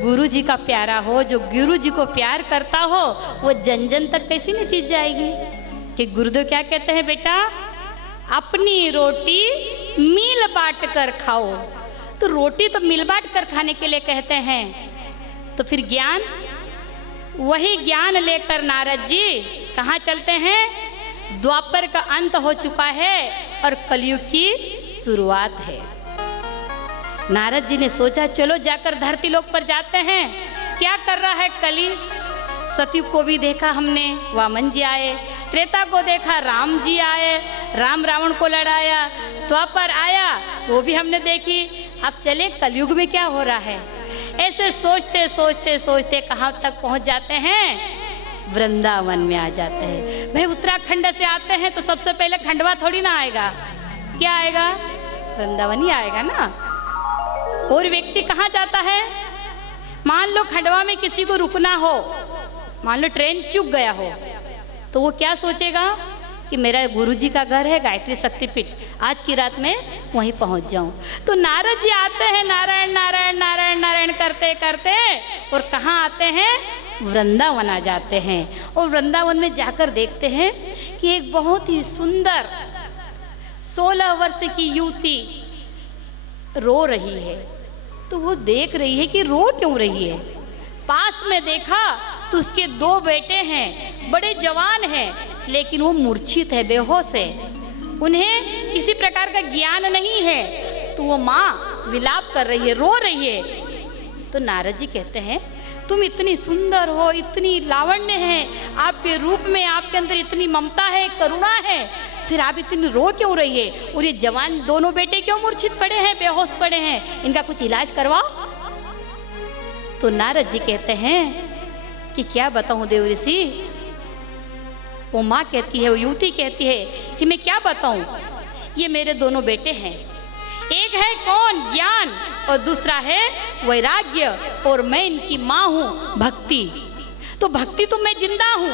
गुरु जी का प्यारा हो, जो गुरु जी को प्यार करता हो, वो जन जन तक कैसी नहीं चीज जाएगी। कि गुरुदेव क्या कहते हैं? बेटा, अपनी रोटी मिल बांट कर खाओ। तो रोटी तो मिल बांट कर खाने के लिए कहते हैं, तो फिर ज्ञान, वही ज्ञान लेकर नारद जी कहाँ चलते हैं? द्वापर का अंत हो चुका है और कलयुग की शुरुआत है। नारद जी ने सोचा चलो जाकर धरती लोक पर जाते हैं। क्या कर रहा है कली? सतयुग को भी देखा हमने, वामन जी आए। त्रेता को देखा, राम जी आए, राम रावण को लड़ाया। द्वापर आया, वो भी हमने देखी। अब चले कलयुग में क्या हो रहा है। ऐसे सोचते सोचते सोचते कहाँ तक पहुँच जाते हैं? वृंदावन में आ जाते हैं। भाई उत्तराखंड से आते हैं तो सबसे पहले खंडवा थोड़ी ना आएगा, क्या आएगा? वृंदावन ही आएगा ना। और व्यक्ति कहाँ जाता है? मान लो खंडवा में किसी को रुकना हो, मान लो ट्रेन चूक गया हो, तो वो क्या सोचेगा कि मेरा गुरुजी का घर है गायत्री शक्तिपीठ, आज की रात में वहीं पहुंच जाऊं। तो नारद जी आते हैं नारायण नारायण नारायण नारायण करते करते, और कहाँ आते हैं? वृंदावन आ जाते हैं। और वृंदावन में जाकर देखते हैं कि एक बहुत ही सुंदर 16 वर्ष की युवती रो रही है। तो वो देख रही है कि रो क्यों रही है। पास में देखा तो उसके 2 बेटे हैं, बड़े जवान हैं, लेकिन वो मूर्छित है, बेहोश है, उन्हें किसी प्रकार का ज्ञान नहीं है। तो वो माँ विलाप कर रही है, रो रही है। तो नारद जी कहते हैं तुम इतनी सुंदर हो, इतनी लावण्य है, आपके रूप में आपके अंदर इतनी ममता है, करुणा है, फिर आप इतनी रो क्यों रही है? और ये जवान दोनों बेटे क्यों मूर्छित पड़े हैं, बेहोश पड़े हैं? इनका कुछ इलाज करवाओ। तो नारद जी कहते हैं कि क्या बताऊं देव ऋषि। वो माँ कहती है, वो युवती कहती है कि मैं क्या बताऊं, ये मेरे दोनों बेटे हैं, एक है कौन ज्ञान और दूसरा है वैराग्य, और मैं इनकी माँ हूँ भक्ति। तो भक्ति तो मैं जिंदा हूँ,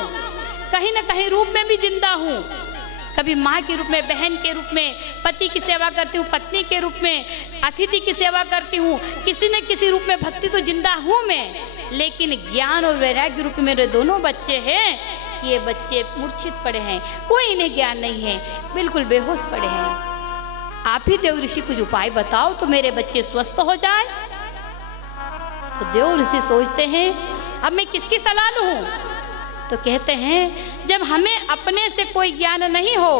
कहीं ना कहीं रूप में भी जिंदा हूँ, कभी माँ के रूप में, बहन के रूप में, पति की सेवा करती हूँ, पत्नी के रूप में, अतिथि की सेवा करती हूँ, किसी न किसी रूप में भक्ति तो जिंदा हूँ मैं। लेकिन ज्ञान और वैराग्य रूप में मेरे दोनों बच्चे हैं, ये बच्चे मूर्छित पड़े हैं, कोई इन्हें ज्ञान नहीं है, बिल्कुल बेहोश पड़े हैं। आप ही देव ऋषि कुछ उपाय बताओ तो मेरे बच्चे स्वस्थ हो जाए। तो देव ऋषि सोचते हैं अब मैं किसकी सलाह लूं? तो कहते हैं जब हमें अपने से कोई ज्ञान नहीं हो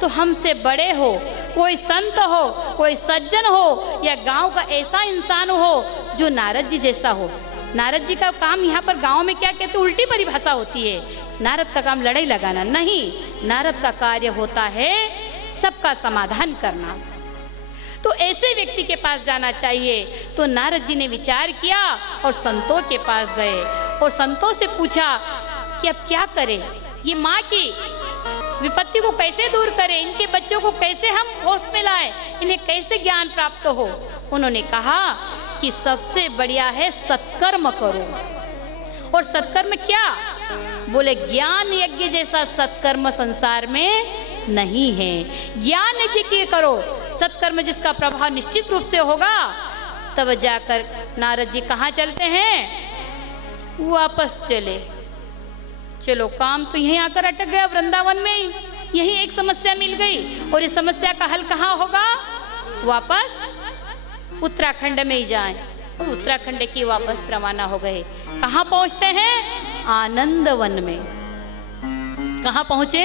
तो हमसे बड़े हो, कोई संत हो, कोई सज्जन हो, या गांव का ऐसा इंसान हो जो नारद जी जैसा हो। नारद जी का काम यहाँ पर गांव में क्या कहते, उल्टी परिभाषा होती है। नारद का काम लड़ाई लगाना नहीं, नारद का कार्य होता है सबका समाधान करना। तो ऐसे व्यक्ति के पास जाना चाहिए। तो नारद जी ने विचार किया और संतों के पास गए और संतों से पूछा कि अब क्या करें, ये माँ की विपत्ति को कैसे दूर करें, इनके बच्चों को कैसे हम होश में लाएं, इन्हें कैसे ज्ञान प्राप्त हो। उन्होंने कहा कि सबसे बढ़िया है सत्कर्म करो। और सत्कर्म क्या? बोले ज्ञान यज्ञ जैसा सत्कर्म संसार में नहीं है। ज्ञान यज्ञ के करो, सत्कर्म जिसका प्रभाव निश्चित रूप से होगा। तब जाकर नारद जी कहाँ चलते हैं? वापस चले। चलो काम तो यहीं आकर अटक गया, वृंदावन में यही एक समस्या मिल गई, और इस समस्या का हल कहाँ होगा? वापस उत्तराखंड में ही जाएं। और उत्तराखंड की वापस रवाना हो गए। कहाँ पहुँचते हैं? आनंद वन में। कहाँ पहुँचे?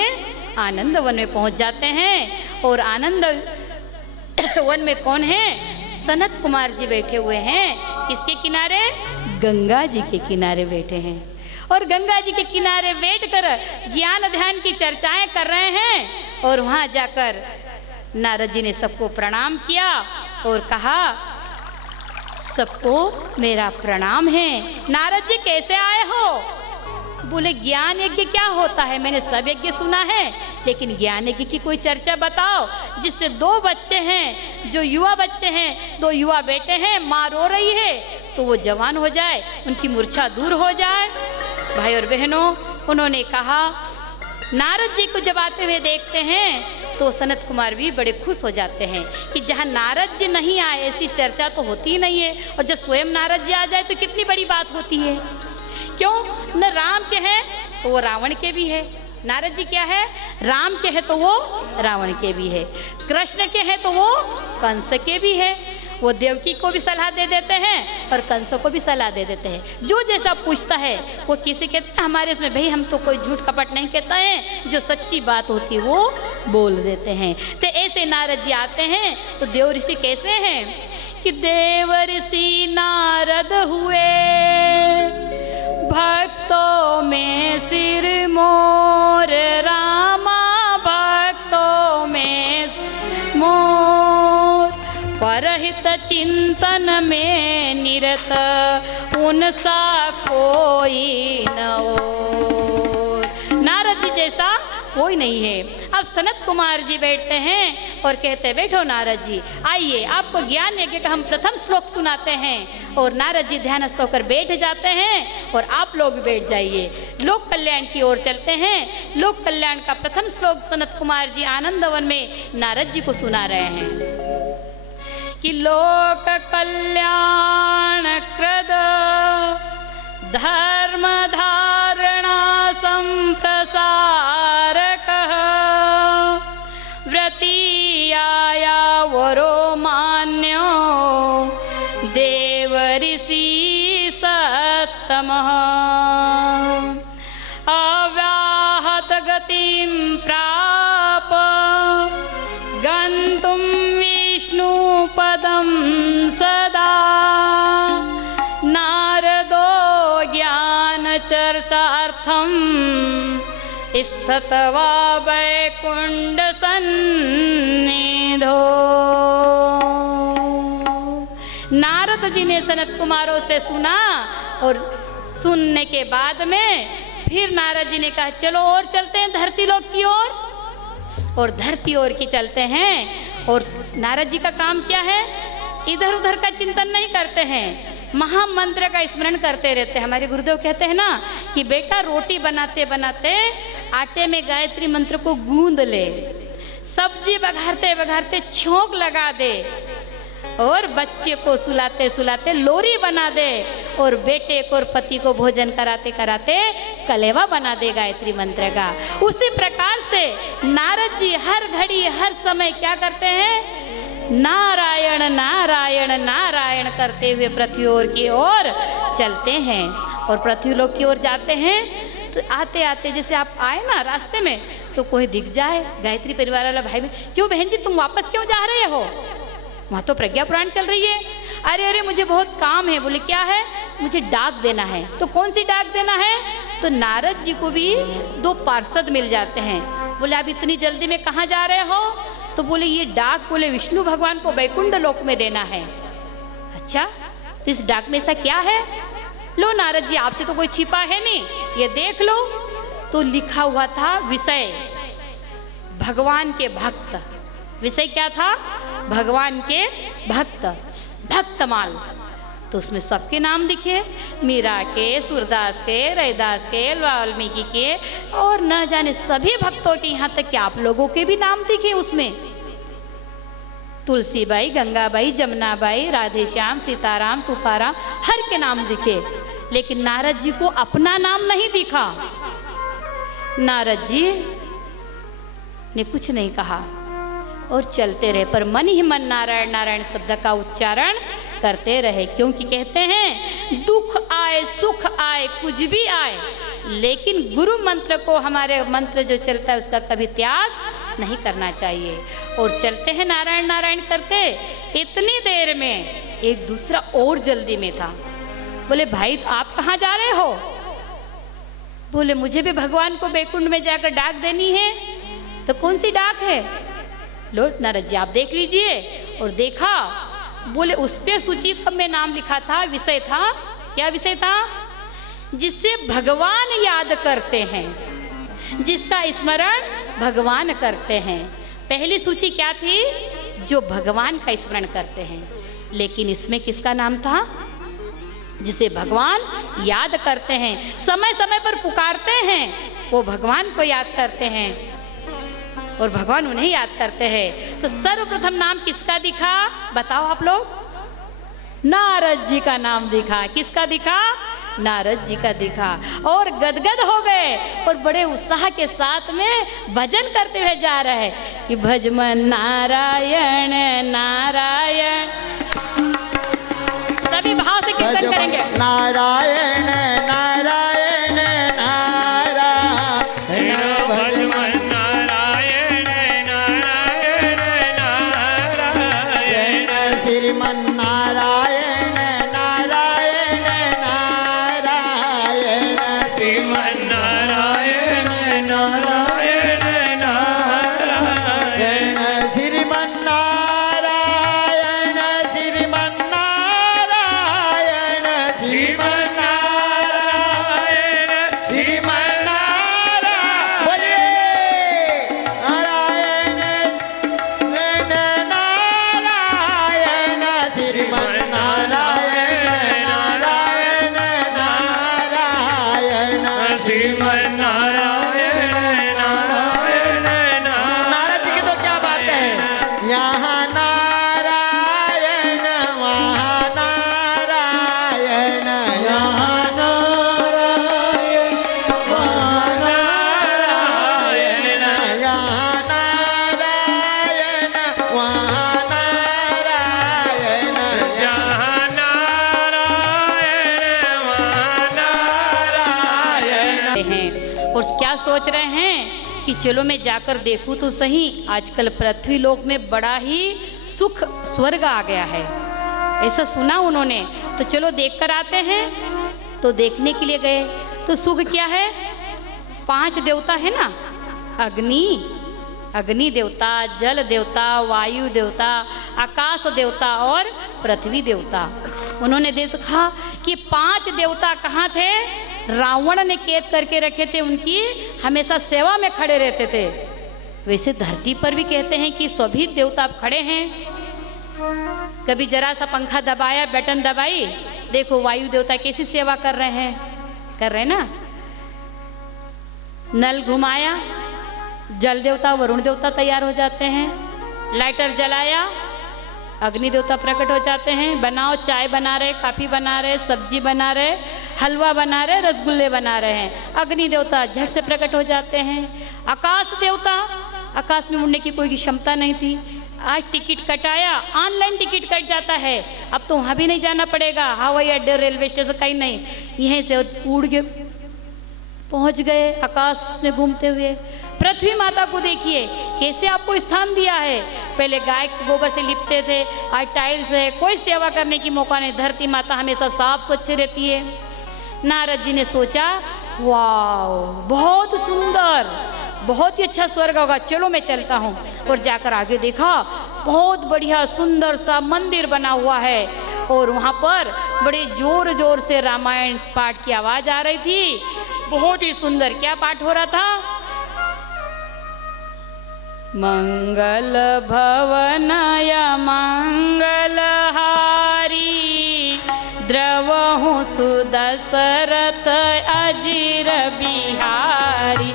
आनंद वन में पहुँच जाते हैं। और आनंद वन में कौन है? सनत कुमार जी बैठे हुए हैं। किसके किनारे? गंगा जी के किनारे बैठे हैं। और गंगा जी के किनारे बैठकर ज्ञान ध्यान की चर्चाएं कर रहे हैं। और वहाँ जाकर नारद जी ने सबको प्रणाम किया और कहा सबको मेरा प्रणाम है। नारद जी कैसे आए हो? बोले ज्ञान यज्ञ क्या होता है, मैंने सब यज्ञ सुना है, लेकिन ज्ञान यज्ञ की कोई चर्चा बताओ जिससे दो बच्चे हैं, जो युवा बच्चे हैं, दो युवा बेटे हैं, माँ रो रही है तो वो जवान हो जाए, उनकी मूर्छा दूर हो जाए। भाई और बहनों, उन्होंने कहा नारद जी को जब आते हुए देखते हैं तो सनत कुमार भी बड़े खुश हो जाते हैं कि जहाँ नारद जी नहीं आए ऐसी चर्चा तो होती ही नहीं है, और जब स्वयं नारद जी आ जाए तो कितनी बड़ी बात होती है। क्यों? न राम के हैं तो वो रावण के भी है, नारद जी क्या है? राम के है तो वो रावण के भी है, कृष्ण के है तो वो कंस के भी है। वो देवकी को भी सलाह दे देते हैं और कंस को भी सलाह दे देते हैं। जो जैसा पूछता है वो किसी कहते हैं हमारे इसमें भाई हम तो कोई झूठ कपट नहीं कहता है, जो सच्ची बात होती है वो बोल देते हैं। तो ऐसे नारद जी आते हैं तो देव ऋषि कैसे हैं कि देव ऋषि नारद हुए, भक्तों में सिर मोर रामा, भक्तों में मोर, परहित चिंतन में निरत उनसा कोई न और। नारद जी जैसा कोई नहीं है। अब सनत कुमार जी बैठते हैं और कहते हैं बैठो नारद जी, आइए आपको ज्ञान यज्ञ का हम प्रथम श्लोक सुनाते हैं। और नारद जी ध्यानस्थ होकर बैठ जाते हैं और आप लोग भी बैठ जाइए। लोक कल्याण की ओर चलते हैं। लोक कल्याण का प्रथम श्लोक सनत कुमार जी आनंद वन में नारद जी को सुना रहे हैं कि लोक कल्याण कृद धर्म धारणा संप्रसारक व्रतीयाया वरो मान्यो देव ऋषि सत्तमः, अव्याहत गतिं प्राप गन्तुं विष्णु पदं सदा नारदो ज्ञानचर्चार्थं स्थित्वा वैकुण्ठसन्निधौ। नारद जी ने सनत कुमारों से सुना और सुनने के बाद में फिर नारद जी ने कहा चलो और चलते हैं धरती लोक की ओर। और धरती ओर की चलते हैं। और नारद जी का काम क्या है? इधर उधर का चिंतन नहीं करते हैं, महामंत्र का स्मरण करते रहते हैं। हमारे गुरुदेव कहते हैं ना कि बेटा रोटी बनाते बनाते आटे में गायत्री मंत्र को गूंद ले, सब्जी बघारते बघारते छोंक लगा दे, और बच्चे को सुलाते सुलाते लोरी बना दे, और बेटे को और पति को भोजन कराते कराते कलेवा बना दे गायत्री मंत्र का। उसी प्रकार से नारद जी हर घड़ी हर समय क्या करते हैं? नारायण नारायण नारायण करते हुए पृथ्वी ओर की ओर चलते हैं। और पृथ्वी लोक की ओर जाते हैं तो आते आते जैसे आप आए ना रास्ते में तो कोई दिख जाए, गायत्री परिवार वाला भाई में, क्यों बहन जी तुम वापस क्यों जा रहे हो? वहाँ तो प्रज्ञा पुराण चल रही है। अरे अरे मुझे बहुत काम है। बोले क्या है? मुझे डाक देना है। तो कौन सी डाक देना है? तो नारद जी को भी 2 पार्षद मिल जाते हैं। बोले आप इतनी जल्दी में कहाँ जा रहे हो? तो बोले ये डाक बोले विष्णु भगवान को वैकुंठ लोक में देना है। अच्छा, तो इस डाक में ऐसा क्या है? लो नारद जी आपसे तो कोई छिपा है नहीं, ये देख लो। तो लिखा हुआ था विषय भगवान के भक्त। विषय क्या था? भगवान के भक्त, भक्तमाल। तो उसमें सबके नाम दिखे, मीरा के, सूरदास के, रैदास के, वाल्मीकि के, और न जाने सभी भक्तों के, यहाँ तक कि आप लोगों के भी नाम दिखे उसमें। तुलसीबाई, गंगाबाई, जमुनाबाई, राधेश्याम, सीताराम, तुकाराम, हर के नाम दिखे। लेकिन नारद जी को अपना नाम नहीं दिखा। नारद जी ने कुछ नहीं कहा और चलते रहे, पर मन ही मन नारायण नारायण शब्द का उच्चारण करते रहे। क्योंकि कहते हैं दुख आए सुख आए कुछ भी आए, लेकिन गुरु मंत्र को, हमारे मंत्र जो चलता है उसका कभी त्याग नहीं करना चाहिए। और चलते हैं नारायण नारायण करते। इतनी देर में एक दूसरा और जल्दी में था। बोले भाई आप कहाँ जा रहे हो? बोले मुझे भी भगवान को वैकुंठ में जाकर डाक देनी है। तो कौन सी डाक है? लो नारद जी आप देख लीजिए। और देखा, बोले उस पे सूची में नाम लिखा था, विषय था, क्या विषय था? जिससे भगवान याद करते हैं, जिसका स्मरण भगवान करते हैं। पहली सूची क्या थी? जो भगवान का स्मरण करते हैं। लेकिन इसमें किसका नाम था? जिसे भगवान याद करते हैं, समय समय पर पुकारते हैं, वो भगवान को याद करते हैं और भगवान उन्हें याद करते हैं। तो सर्वप्रथम नाम किसका दिखा? बताओ आप लोग। नारद जी का नाम दिखा। किसका दिखा? नारद जी का दिखा। और गदगद हो गए और बड़े उत्साह के साथ में भजन करते हुए जा रहे हैं कि भजमन नारायण नारायण। सभी भाव से कीर्तन करेंगे। नारायण नारायण नारायण भजमन नारायण नारायण नारायण श्रीमन नारायण नारायण नारायण श्रीमन नारायण नारायण नारायण श्रीमन नारायण श्रीमन नारायण श्रीमन नारायण श्रीमन नारायण बोलिए नारायण नारायण श्रीमन नारायण नारायण नारायण श्रीमन नारायण नारायण नारद जी की तो क्या बात है, यहाँ नारायण वहाँ नारायण, यहाँ नारायण वहाँ नारायण, यहाँ नारायण वहाँ नारायण, जहाँ नारायण वहाँ नारायण। हैं और क्या सोच रहे हैं कि चलो मैं जाकर देखूं तो सही। आजकल पृथ्वी लोक में बड़ा ही सुख स्वर्ग आ गया है, ऐसा सुना उन्होंने। तो चलो देख कर आते हैं। तो देखने के लिए गए तो सुख क्या है, 5 देवता है ना, अग्नि देवता, जल देवता, वायु देवता, आकाश देवता और पृथ्वी देवता। उन्होंने देखा कि 5 देवता कहाँ थे, रावण ने कैद करके रखे थे, उनकी हमेशा सेवा में खड़े रहते थे। वैसे धरती पर भी कहते हैं कि सभी देवता अब खड़े हैं। कभी जरा सा पंखा दबाया, बटन दबाई, देखो वायु देवता कैसी सेवा कर रहे हैं ना। नल घुमाया, जल देवता, वरुण देवता तैयार हो जाते हैं। लाइटर जलाया, अग्नि देवता प्रकट हो जाते हैं। बनाओ, चाय बना रहे, काफ़ी बना रहे, सब्जी बना रहे, हलवा बना रहे, रसगुल्ले बना रहे हैं, अग्नि देवता झट से प्रकट हो जाते हैं। आकाश देवता, आकाश में उड़ने की कोई क्षमता नहीं थी, आज टिकट कटाया, ऑनलाइन टिकट कट जाता है, अब तो वहाँ भी नहीं जाना पड़ेगा, हवाई अड्डे, रेलवे स्टेशन कहीं नहीं, यहीं से उड़ के पहुँच गए आकाश में घूमते हुए। पृथ्वी माता को देखिए कैसे आपको स्थान दिया है, पहले गाय के गोबर से लिपते थे, आज टाइल्स है, कोई सेवा करने की मौका नहीं। धरती माता हमेशा साफ स्वच्छ रहती है। नारद जी ने सोचा, वाह बहुत सुंदर, बहुत ही अच्छा स्वर्ग होगा, चलो मैं चलता हूँ। और जाकर आगे देखा, बहुत बढ़िया सुंदर सा मंदिर बना हुआ है और वहाँ पर बड़े जोर जोर से रामायण पाठ की आवाज़ आ रही थी, बहुत ही सुंदर। क्या पाठ हो रहा था, मंगल भवनय मंगलहारी, द्रवहु सुदशरथ अजिर बिहारी।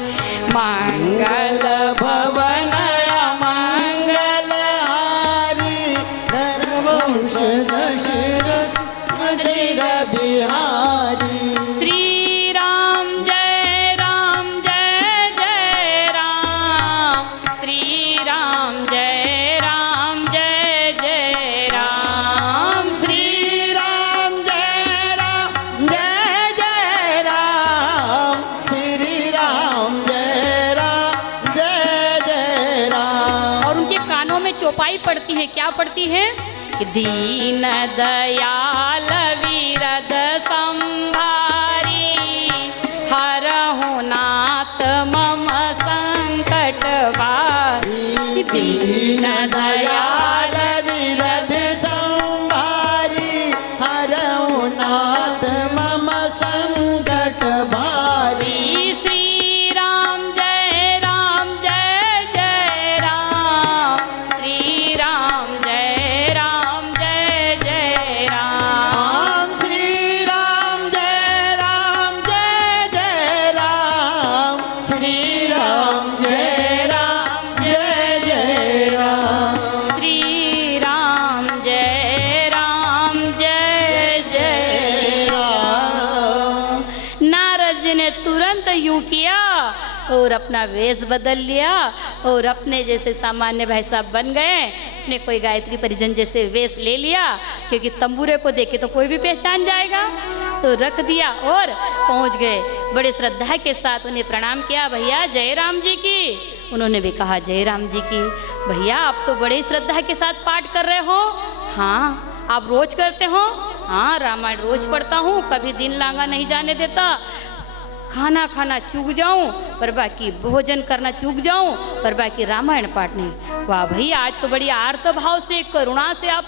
मंगल भवनय मंगलहारी, द्रवहु सुदशरथ अजिर बिहारी। श्री राम जय राम, जय जय राम, श्री राम जय राम, जय जय राम, श्री राम जय राम, जय जय राम, श्री राम जय राम, जय जय राम। और उनके कानों में चौपाई पड़ती है, क्या पड़ती है कि दीन दयाल विरद संभारी, हरहु नाथ मम संकट भारी। दीन दयाल विरद संभारी, हरहु नाथ मम संकट भारी। श्री राम जय राम, जय जय राम, श्री राम जय राम, जय जय राम, श्री राम जय राम, जय जय राम, श्री राम जय राम, जय जय राम। श्री राम जय राम, जय जय राम। नारद जी ने तुरंत यूं किया और अपना वेश बदल लिया और अपने जैसे सामान्य भाई साहब बन गए, अपने कोई गायत्री परिजन जैसे वेश ले लिया, क्योंकि तंबूरे को देखे तो कोई भी पहचान जाएगा। तो रख दिया और पहुंच गए। बड़े श्रद्धा के साथ उन्हें प्रणाम किया, भैया जय राम जी की। उन्होंने भी कहा जय राम जी की। भैया आप तो बड़े श्रद्धा के साथ पाठ कर रहे हो। हाँ, आप रोज करते हो। हाँ, रामायण रोज पढ़ता हूँ, कभी दिन लांगा नहीं जाने देता। खाना खाना चूक जाऊं पर बाकी भोजन करना चूक जाऊं पर बाकी रामायण पाठ नहीं। वाह भैया, आज तो बड़ी आर्त भाव से, करुणा से आप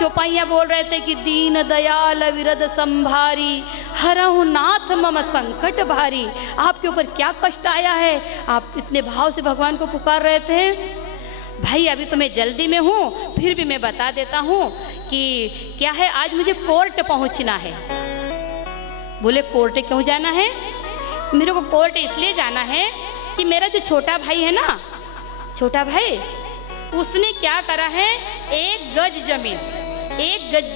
चौपाइयाँ बोल रहे थे कि दीन दयाल विरद संभारी, हरहु नाथ मम संकट भारी। आपके ऊपर क्या कष्ट आया है, आप इतने भाव से भगवान को पुकार रहे थे। भाई अभी तो मैं जल्दी में हूँ, फिर भी मैं बता देता हूँ कि क्या है, आज मुझे कोर्ट पहुँचना है। बोले कोर्ट क्यों जाना है? मेरे को कोर्ट इसलिए जाना है कि मेरा जो छोटा भाई है ना, छोटा भाई, उसने क्या करा है, 1 गज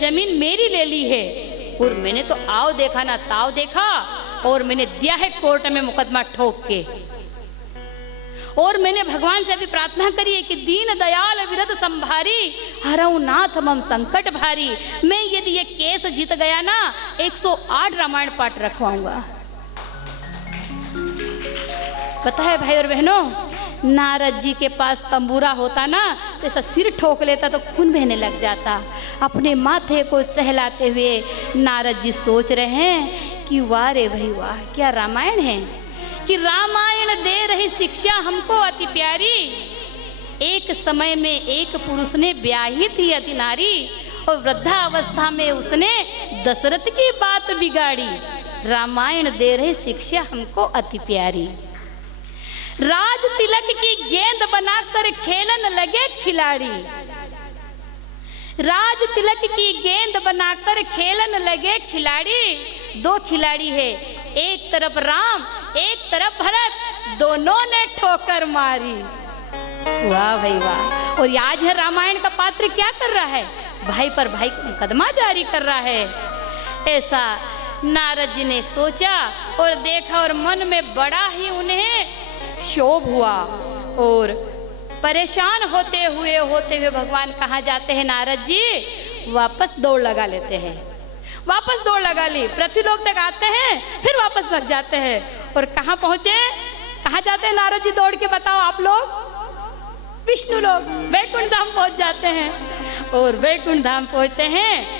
जमीन मेरी ले ली है। और मैंने तो आओ देखा ना ताव देखा और मैंने दिया है कोर्ट में मुकदमा ठोक के। और मैंने भगवान से अभी प्रार्थना करी है कि दीन दयाल विरद संभारी, हरहु नाथ मम संकट भारी। मैं यदि ये केस जीत गया ना, 108 रामायण पाठ रखवाऊंगा। पता है भाई और बहनों, नारद जी के पास तंबूरा होता ना तो ऐसा सिर ठोक लेता तो खून बहने लग जाता। अपने माथे को सहलाते हुए नारद जी सोच रहे हैं कि वाह रे भाई वाह, क्या रामायण है कि रामायण दे रही शिक्षा हमको अति प्यारी। एक समय में एक पुरुष ने ब्याही थी अति नारी और वृद्धावस्था में उसने दशरथ की बात बिगाड़ी। रामायण दे रही शिक्षा हमको अति प्यारी। राज तिलक की गेंद बनाकर खेलन लगे खिलाड़ी। राज तिलक की गेंद बनाकर खेलन लगे खिलाड़ी। दो खिलाड़ी है, एक तरफ राम एक तरफ भरत, दोनों ने ठोकर मारी। वाह भाई वाह। और आज है रामायण का पात्र क्या कर रहा है, भाई पर भाई को मुकदमा जारी कर रहा है। ऐसा नारद जी ने सोचा और देखा और मन में बड़ा ही उन्हें क्षोभ हुआ और परेशान होते हुए भगवान कहाँ जाते हैं नारद जी, वापस दौड़ लगा लेते हैं। वापस दौड़ लगा ली, पृथ्वीलोक तक आते हैं फिर वापस भाग जाते हैं। और कहाँ पहुँचे, कहाँ जाते हैं नारद जी दौड़ के, बताओ आप लोग? विष्णु लोक, वैकुंठ धाम पहुँच जाते हैं। और वैकुंठ धाम पहुँचते हैं